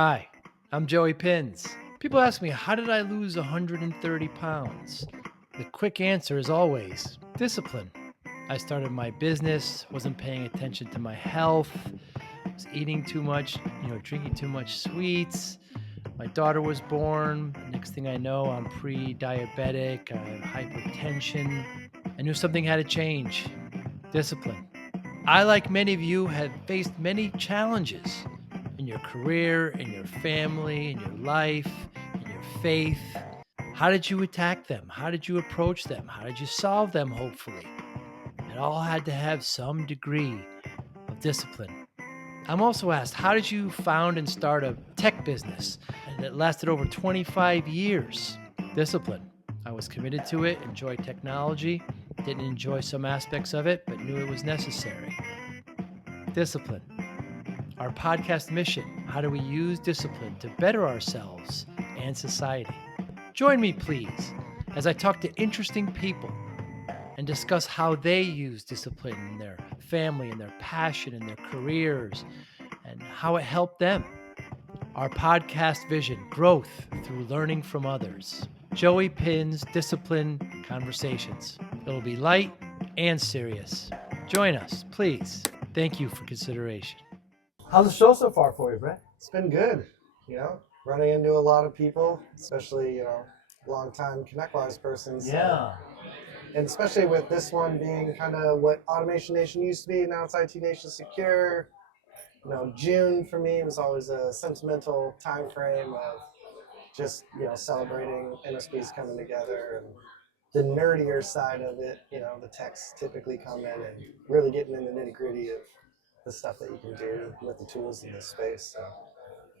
Hi, I'm Joey Pinz. People ask me, how did I lose 130 pounds? The quick answer is always discipline. I started my business, wasn't paying attention to my health, was eating too much, drinking too much sweets. My daughter was born. Next thing I know, I'm pre-diabetic, I have hypertension. I knew something had to change. Discipline. I, like many of you, have faced many challenges in your career, in your family, in your life, in your faith. How did you attack them? How did you approach them? How did you solve them, hopefully? It all had to have some degree of discipline. I'm also asked, how did you found and start a tech business and it lasted over 25 years? Discipline. I was committed to it, enjoyed technology, didn't enjoy some aspects of it, but knew it was necessary. Discipline. Our podcast mission: how do we use discipline to better ourselves and society? Join me, please, as I talk to interesting people and discuss how they use discipline in their family and their passion and their careers and how it helped them. Our podcast vision: growth through learning from others. Joey Pinz Discipline Conversations. It'll be light and serious. Join us, please. Thank you for consideration. How's the show so far for you, Brett? It's been good, running into a lot of people, especially, long-time ConnectWise person. So, Yeah. and especially with this one being kind of what Automation Nation used to be, now it's IT Nation Secure. June for me was always a sentimental time frame of just, celebrating MSPs coming together, and the nerdier side of it, the techs typically come in and really getting in the nitty-gritty of the stuff that you can do with the tools in this space. So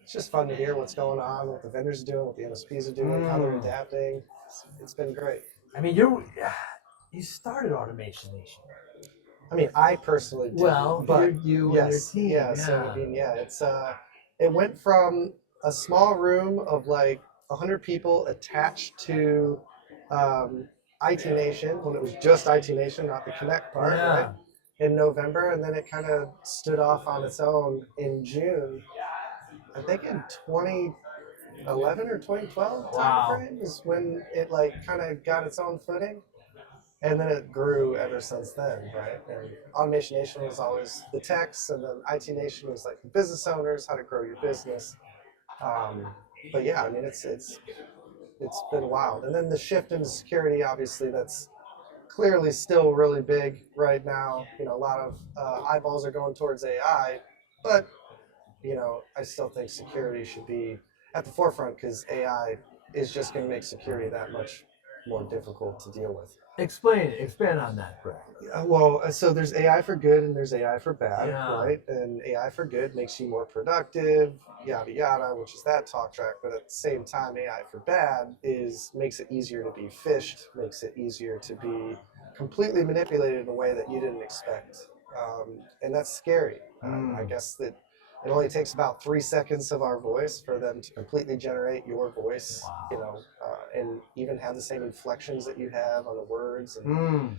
it's just fun to hear what's going on, what the vendors are doing, what the MSPs are doing, how they're adapting. It's been great. I mean, you started Automation Nation. I mean, I personally did, Well, but you yes, and your team. yeah. So I mean, it's it went from a small room of like 100 people attached to IT Nation when it was just IT Nation, not the Connect part, right? In November, and then it kind of stood off on its own in June. I think in 2011 or 2012 timeframe is when it like kind of got its own footing. And then it grew ever since then, right? And Automation Nation was always the techs, and then IT Nation was like the business owners, how to grow your business. But yeah, I mean, it's been wild. And then the shift into security, obviously, that's clearly still really big right now. A lot of eyeballs are going towards AI, but I still think security should be at the forefront because AI is just going to make security that much more difficult to deal with. Expand on that, Brett. Well, so there's AI for good and there's AI for bad, right? And AI for good makes you more productive, yada yada, which is that talk track. But at the same time, AI for bad makes it easier to be phished, makes it easier to be completely manipulated in a way that you didn't expect, and that's scary. I guess that it only takes about 3 seconds of our voice for them to completely generate your voice, and even have the same inflections that you have on the words. And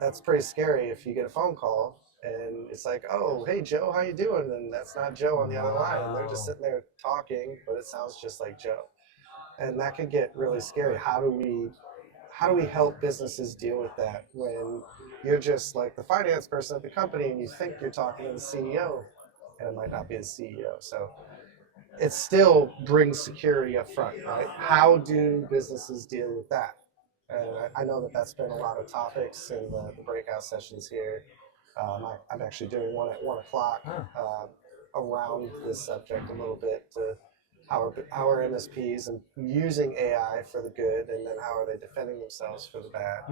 that's pretty scary if you get a phone call and it's like, oh, hey, Joe, how you doing? And that's not Joe on the other line. And they're just sitting there talking, but it sounds just like Joe. And that could get really scary. How do we help businesses deal with that when you're just like the finance person at the company and you think you're talking to the CEO? And it might not be the CEO. So it still brings security up front, right? How do businesses deal with that? And I know that that's been a lot of topics in the breakout sessions here. I'm actually doing one at 1 o'clock around this subject a little bit, to how are MSPs and using AI for the good, and then how are they defending themselves for the bad?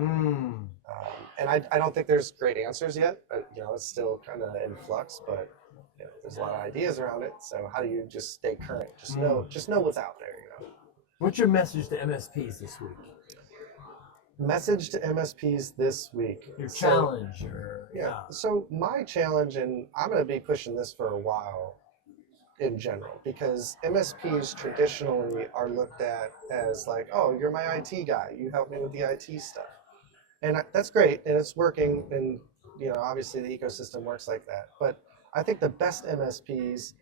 And I don't think there's great answers yet. It's still kind of in flux, but there's a lot of ideas around it. So how do you just stay current? Just know what's out there. What's your message to MSPs this week? Message to MSPs this week. Your challenge, So my challenge, and I'm going to be pushing this for a while in general, because MSPs traditionally are looked at as like, oh, you're my IT guy. You help me with the IT stuff. And that's great, and it's working, and obviously the ecosystem works like that. But I think the best MSPs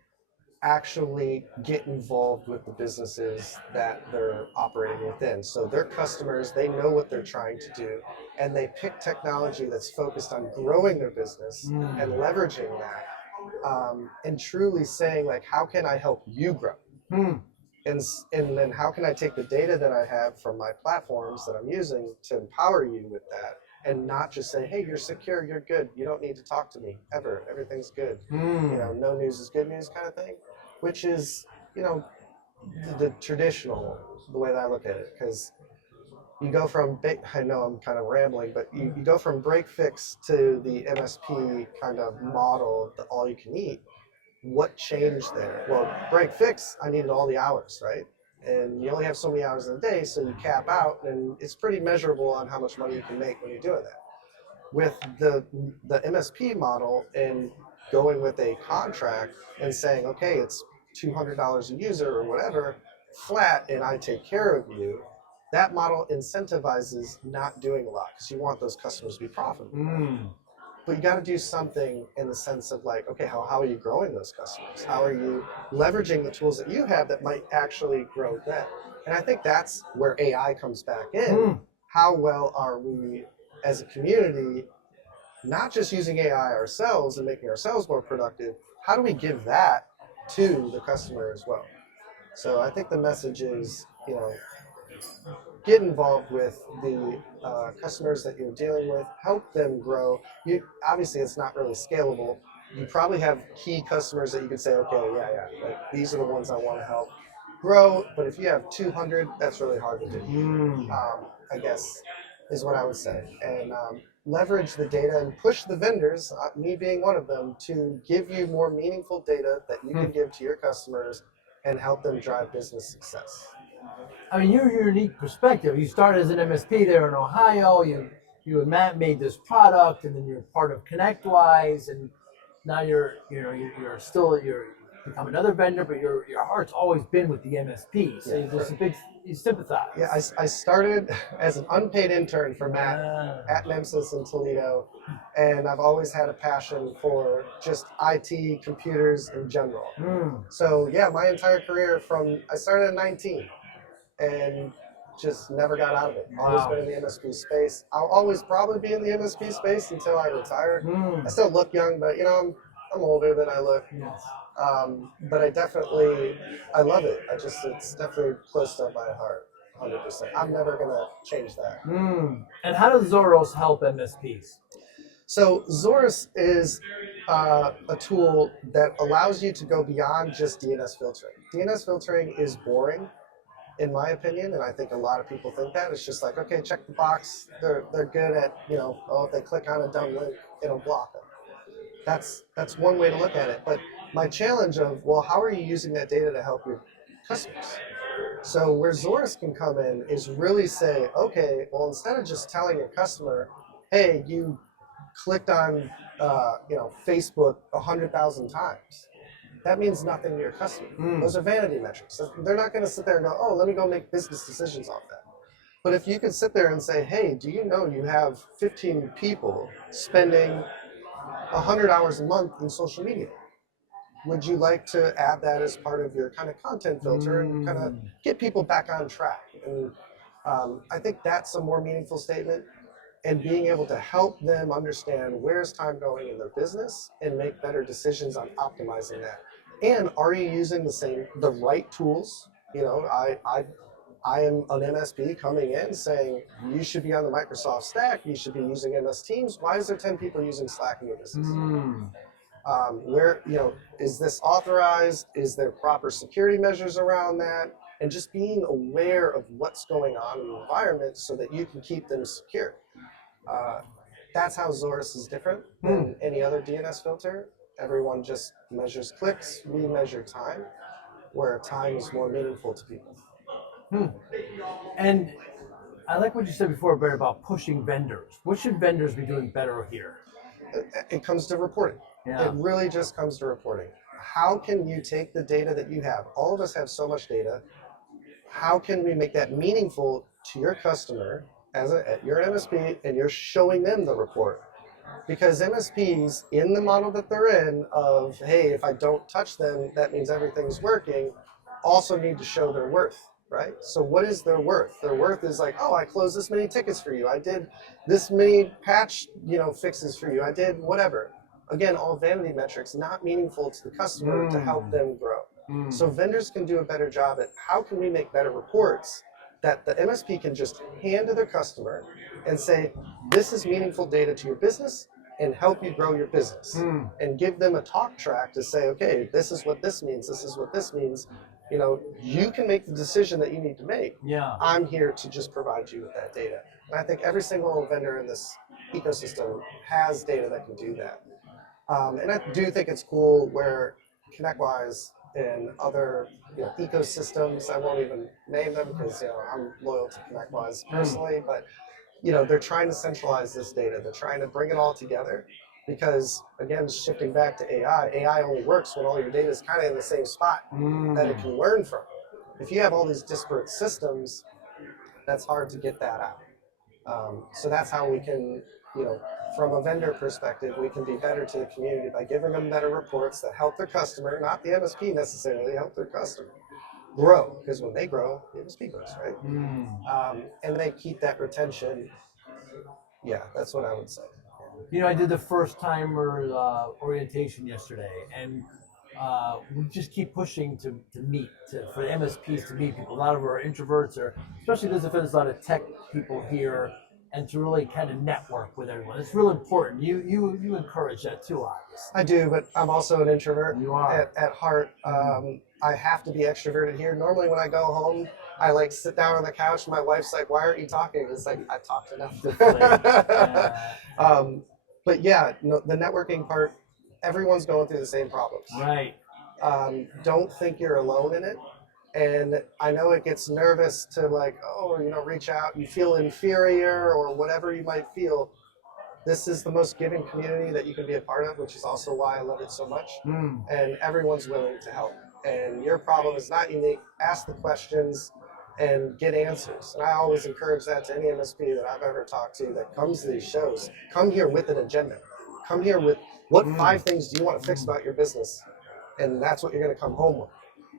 actually get involved with the businesses that they're operating within. So their customers, they know what they're trying to do, and they pick technology that's focused on growing their business and leveraging that, and truly saying like, how can I help you grow? And then how can I take the data that I have from my platforms that I'm using to empower you with that, and not just say, hey, you're secure, you're good, you don't need to talk to me ever, everything's good. No news is good news kind of thing, which is, the traditional, the way that I look at it. Because you go from, I know I'm kind of rambling, but you go from break fix to the MSP kind of model, the all you can eat. What changed there? Well, break fix, I needed all the hours, right? And you only have so many hours in a day, so you cap out, and it's pretty measurable on how much money you can make when you're doing that. With the MSP model and going with a contract and saying, okay, it's $200 a user or whatever, flat, and I take care of you, that model incentivizes not doing a lot because you want those customers to be profitable. But you got to do something in the sense of like, okay, how are you growing those customers? How are you leveraging the tools that you have that might actually grow them? And I think that's where AI comes back in. How well are we as a community, not just using AI ourselves and making ourselves more productive? How do we give that to the customer as well? So I think the message is, get involved with the customers that you're dealing with, help them grow. Obviously, it's not really scalable. You probably have key customers that you can say, okay, yeah, like, these are the ones I want to help grow. But if you have 200, that's really hard to do, I guess, is what I would say. And leverage the data and push the vendors, me being one of them, to give you more meaningful data that you can give to your customers and help them drive business success. I mean, your unique perspective. You started as an MSP there in Ohio. You and Matt made this product, and then you're part of ConnectWise, and now you're become another vendor, but your heart's always been with the MSP. So you sympathize. Yeah, I started as an unpaid intern for Matt at Memphis in Toledo, and I've always had a passion for just IT, computers in general. So yeah, my entire career I started at 19. And just never got out of it. Always been in the MSP space. I'll always probably be in the MSP space until I retire. I still look young, but I'm older than I look. But I love it. It's definitely close to my heart, 100%. I'm never gonna change that. And how does Zorus help MSPs? So Zorus is a tool that allows you to go beyond just DNS filtering. DNS filtering is boring, in my opinion, and I think a lot of people think that. It's just like, okay, check the box. They're good at, if they click on a dumb link, it'll block them. That's one way to look at it. But my challenge of, well, how are you using that data to help your customers? So where Zorus can come in is really say, okay, well, instead of just telling your customer, hey, you clicked on Facebook 100,000 times, that means nothing to your customer. Those are vanity metrics. They're not going to sit there and go, oh, let me go make business decisions off that. But if you can sit there and say, hey, do you know you have 15 people spending 100 hours a month in social media? Would you like to add that as part of your kind of content filter and kind of get people back on track? And I think that's a more meaningful statement. And being able to help them understand where's time going in their business and make better decisions on optimizing that. And are you using the right tools? I am an MSP coming in saying you should be on the Microsoft stack. You should be using MS Teams. Why is there 10 people using Slack in your business? Is this authorized? Is there proper security measures around that? And just being aware of what's going on in the environment so that you can keep them secure. That's how Zorus is different than any other DNS filter. Everyone just measures clicks. We measure time, where time is more meaningful to people. And I like what you said before, Brett, about pushing vendors. What should vendors be doing better here? It comes to reporting. It really just comes to reporting. How can you take the data that you have? All of us have so much data. How can we make that meaningful to your customer? You're an MSP and you're showing them the report. Because MSPs, in the model that they're in, of hey, if I don't touch them, that means everything's working, also need to show their worth, right? So what is their worth? Their worth is like, oh, I closed this many tickets for you. I did this many patch, fixes for you. I did whatever. Again, all vanity metrics, not meaningful to the customer to help them grow. So vendors can do a better job at how can we make better reports that the MSP can just hand to their customer and say, this is meaningful data to your business and help you grow your business. And give them a talk track to say, okay, this is what this means, this is what this means. You can make the decision that you need to make. Yeah. I'm here to just provide you with that data. And I think every single vendor in this ecosystem has data that can do that. And I do think it's cool where ConnectWise and other ecosystems, I won't even name them because I'm loyal to ConnectWise personally, but they're trying to centralize this data. They're trying to bring it all together because, again, shifting back to AI only works when all your data is kind of in the same spot that it can learn from. If you have all these disparate systems, that's hard to get that out. So that's how we can, from a vendor perspective, we can be better to the community by giving them better reports that help their customer, not the MSP necessarily, help their customer grow. Because when they grow, the MSP grows, right? And they keep that retention. Yeah, that's what I would say. I did the first timer orientation yesterday, and we just keep pushing to meet, for the MSPs to meet people. A lot of our introverts, or especially there's a lot of tech people here, and to really kind of network with everyone. It's real important. You encourage that too, obviously. I do, but I'm also an introvert. You are. At heart. I have to be extroverted here. Normally when I go home, I sit down on the couch and my wife's like, why aren't you talking? It's like, I talked enough. But yeah, the networking part, everyone's going through the same problems. Right. Don't think you're alone in it. And I know it gets nervous to reach out. You feel inferior or whatever you might feel. This is the most giving community that you can be a part of, which is also why I love it so much. And everyone's willing to help. And your problem is not unique. Ask the questions and get answers. And I always encourage that to any MSP that I've ever talked to that comes to these shows. Come here with an agenda. Come here with what 5 things do you want to fix about your business? And that's what you're going to come home with.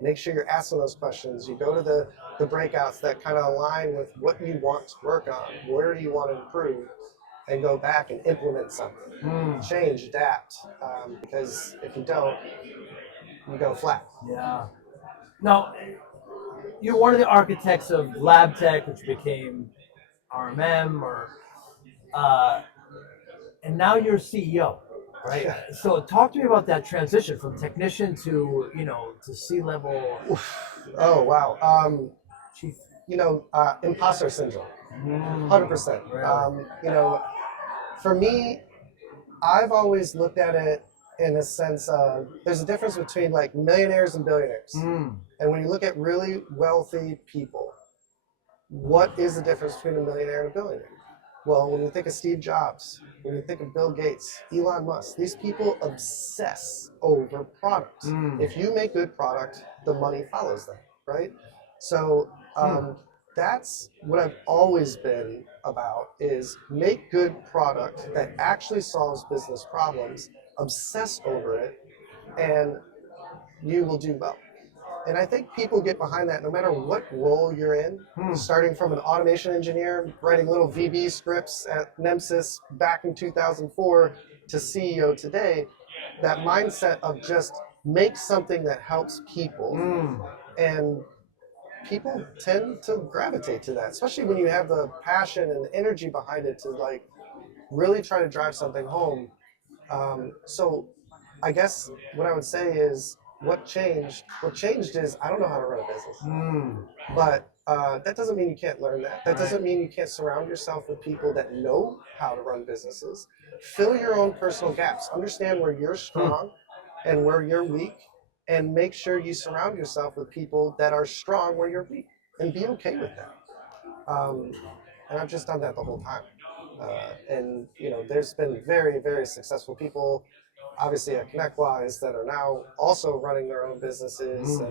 Make sure you're asking those questions. You go to the breakouts that kind of align with what you want to work on. Where do you want to improve? And go back and implement something. Change, adapt. Because if you don't, you go flat. Yeah. Now, you're one of the architects of Lab Tech, which became RMM, and now you're CEO, right? Yeah. So talk to me about that transition from technician to C-level. Oh wow. Chief. Imposter syndrome. 100%. Really? For me, I've always looked at it in a sense of there's a difference between millionaires and billionaires. And when you look at really wealthy people, what is the difference between a millionaire and a billionaire? Well, when you think of Steve Jobs, when you think of Bill Gates, Elon Musk, these people obsess over product. If you make good product, the money follows them, right? So that's what I've always been about, is make good product that actually solves business problems, obsess over it, and you will do well. And I think people get behind that no matter what role you're in, starting from an automation engineer, writing little VB scripts at Nemesis back in 2004 to CEO today, that mindset of just make something that helps people. And people tend to gravitate to that, especially when you have the passion and the energy behind it to really try to drive something home. So I guess what I would say is what changed is I don't know how to run a business. But that doesn't mean you can't learn that. That doesn't mean you can't surround yourself with people that know how to run businesses. Fill your own personal gaps. Understand where you're strong and where you're weak, and make sure you surround yourself with people that are strong where you're weak, and be okay with that. And I've just done that the whole time. And there's been very, very successful people, obviously at ConnectWise, that are now also running their own businesses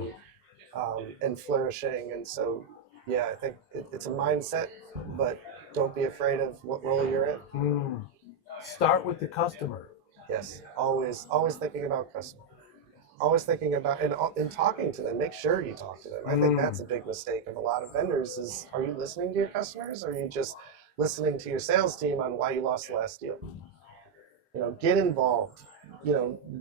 and flourishing. And so, yeah, I think it's a mindset, but don't be afraid of what role you're in. start with the customer. Yes, always thinking about customer. Always thinking about and talking to them. Make sure you talk to them. I think that's a big mistake of a lot of vendors is, are you listening to your customers, or are you just listening to your sales team on why you lost the last deal? Get involved.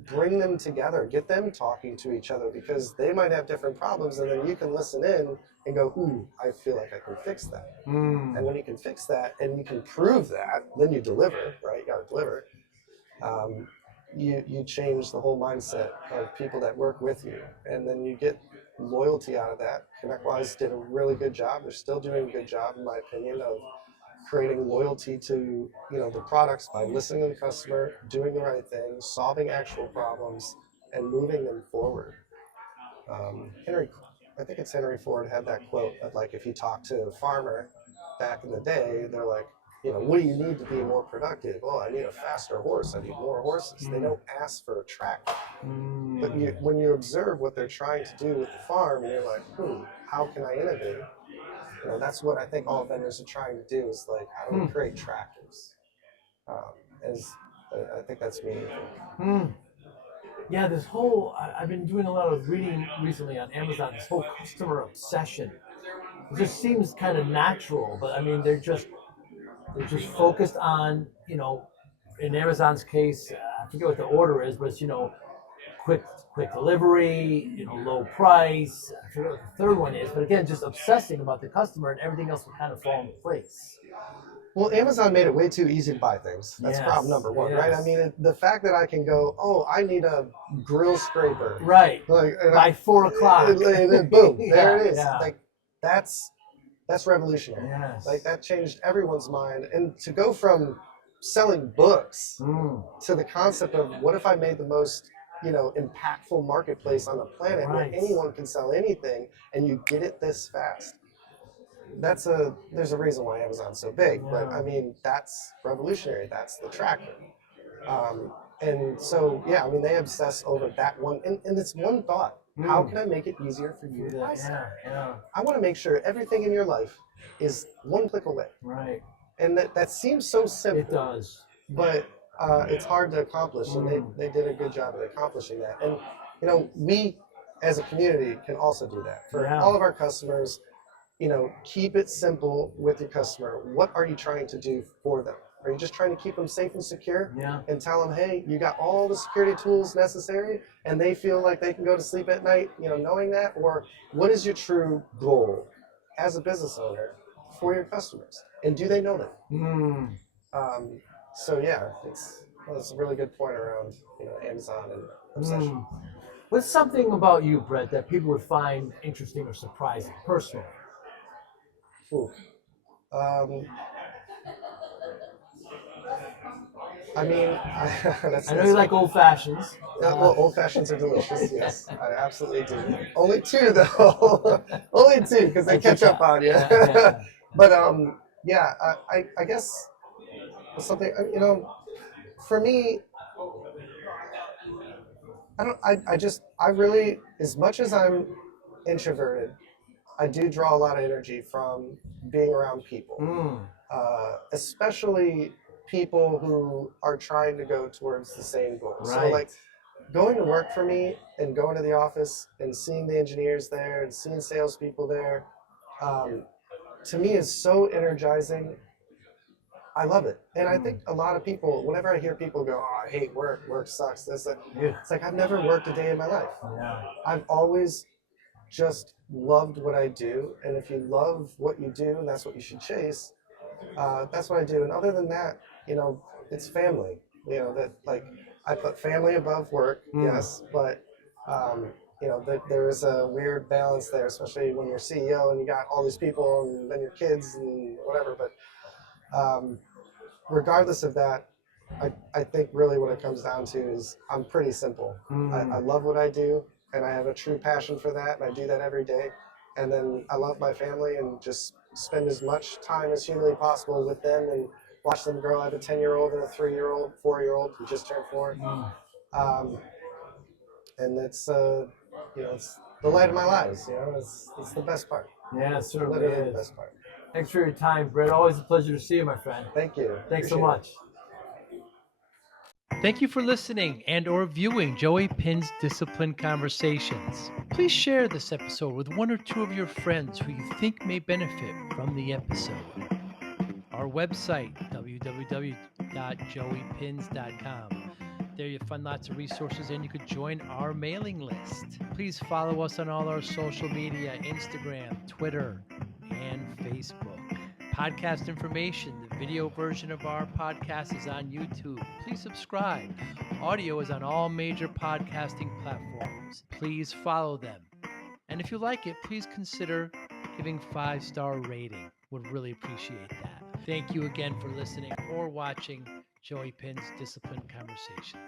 Bring them together. Get them talking to each other, because they might have different problems, and then you can listen in and go, ooh, I feel like I can fix that. And when you can fix that and you can prove that, then you deliver, right? You got to deliver. You change the whole mindset of people that work with you, and then you get loyalty out of that. ConnectWise did a really good job. They're still doing a good job, in my opinion, of creating loyalty to the products by listening to the customer, doing the right thing, solving actual problems, and moving them forward. I think it's Henry Ford had that quote of, like, if you talk to a farmer back in the day, they're like, what do you need to be more productive? Oh, I need a faster horse. I need more horses. They don't ask for a tractor. But when you observe what they're trying to do with the farm, and you're like, how can I innovate? That's what I think all vendors are trying to do, is like, how do we create tractors? I think that's meaningful. Yeah, I've been doing a lot of reading recently on Amazon, this whole customer obsession. It just seems kind of natural, but I mean, they're just focused on, in Amazon's case, I forget what the order is, but it's, quick delivery, low price. I forget what the third one is, but again, just obsessing about the customer, and everything else will kind of fall into place. Well, Amazon made it way too easy to buy things. That's problem number one, right? I mean, the fact that I can go, I need a grill scraper. Right. By 4 o'clock. And then boom, there it is. Yeah. Like, that's revolutionary. Yes. Like, that changed everyone's mind. And to go from selling books to the concept of, what if I made the most impactful marketplace on the planet, where anyone can sell anything and you get it this fast? There's a reason why Amazon's so big, but I mean, that's revolutionary. That's the tractor. And so, I mean, they obsess over that one, and it's one thought. How can I make it easier for you to buy something? I want to make sure everything in your life is one click away. Right. And that seems so simple. It does. But it's hard to accomplish, and they did a good job at accomplishing that. And, we as a community can also do that. For all of our customers, keep it simple with your customer. What are you trying to do for them? Are you just trying to keep them safe and secure? And tell them, hey, you got all the security tools necessary, and they feel like they can go to sleep at night, knowing that? Or what is your true goal as a business owner for your customers? And do they know that? So it's a really good point around Amazon and obsession. What's something about you, Brett, that people would find interesting or surprising, personally? I mean, I know you like old fashions. Well, old fashions are delicious. Yes, I absolutely do. Only two, though. Only two, because they catch up on you. But I guess something, for me, I really, as much as I'm introverted, I do draw a lot of energy from being around people, especially people who are trying to go towards the same goal. Right. So, like, going to work for me and going to the office and seeing the engineers there and seeing salespeople there, to me is so energizing. I love it. And I think a lot of people, whenever I hear people go, I hate work sucks, it's like, I've never worked a day in my life. I've always just loved what I do, and if you love what you do, and that's what you should chase, that's what I do. And other than that, it's family. That, like, I put family above work, yes, but there is a weird balance there, especially when you're CEO and you got all these people and then your kids and whatever. But regardless of that, I think really what it comes down to is I'm pretty simple. I love what I do, and I have a true passion for that, and I do that every day. And then I love my family and just spend as much time as humanly possible with them and watch them grow. I have a 10-year-old and a 3-year-old, 4-year-old who just turned 4. And it's it's the light of my lives. It's the best part. Yeah, it certainly Literally is. the best part. Thanks for your time, Brett. Always a pleasure to see you, my friend. Thank you. Thanks so Appreciate it. much. Thank you for listening and or viewing Joey Pinz Discipline Conversations. Please share this episode with one or two of your friends who you think may benefit from the episode. Our website, www.joeypins.com. There you'll find lots of resources and you could join our mailing list. Please follow us on all our social media, Instagram, Twitter, and Facebook. Podcast information, the video version of our podcast is on YouTube. Please subscribe. Audio is on all major podcasting platforms. Please follow them. And if you like it, please consider giving 5-star rating. Would really appreciate that. Thank you again for listening or watching Joey Pinz Discipline Conversations.